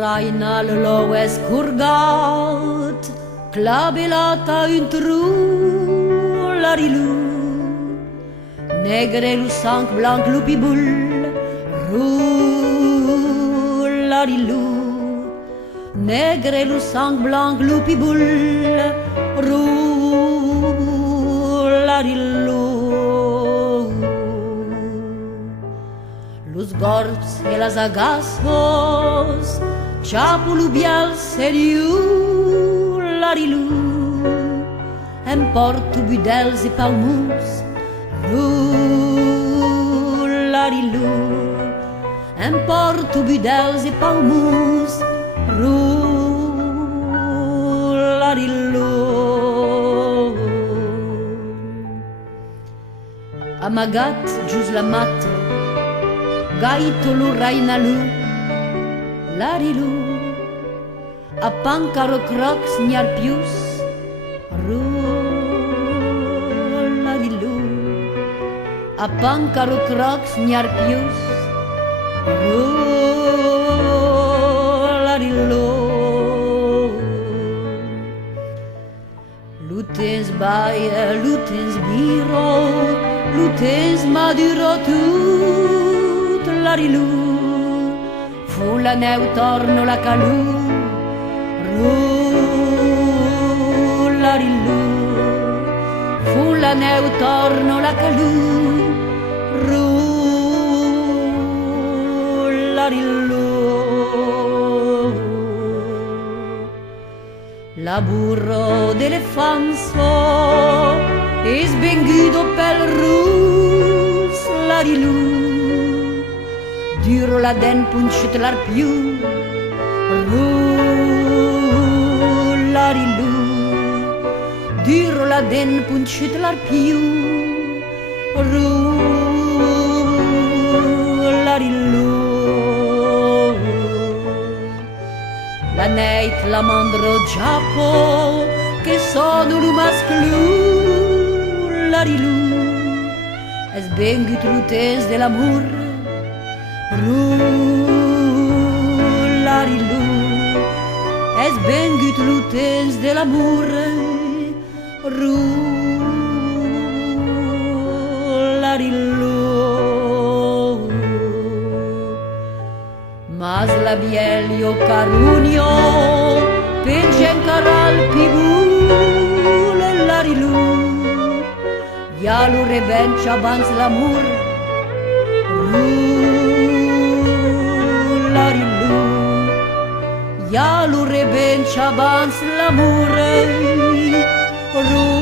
Raina l'ou escurgat, clabelata un trou, larilou. Negre lu sang blanc lupiboule, roux, larilou. Negre lu sang blanc lupiboule, roux, larilou. Los gorps e las agasvos, ceapul biel seriu, larilou. Em porto budels e palmus, roux, larilou. Em porto budels e palmus, roux, larilou. Amagat gius la mat, gaitolu rainalu, larilou. A pancaro crocs niarpius, roux, larilou. A pancaro crocs niarpius, roux, larilou. Lutens baie, lutens biro, lutens maduro tut, larilou. Fu la neu torno la calù, roux, larilou. Fu la neu torno la calù, roux, larilou. La burro d'elefanso es vengudo pel rus, larilou. Duro la den punchet l'arpiu, roux, larilou. Duro la den punchet l'arpiu, roux, larilou. La neit la mandro giappo, che sono lu masclu, larilou. Es bengut lutens de l'amour, roux, larilou. Es bengut lutens de l'amour, roux, larilou. Mas la bielio carunio, pengen caral pibul, larilou. Ja lu rebenci abans l'amour, roux, larilou. Ja lu rebenci abans l'amour, roux.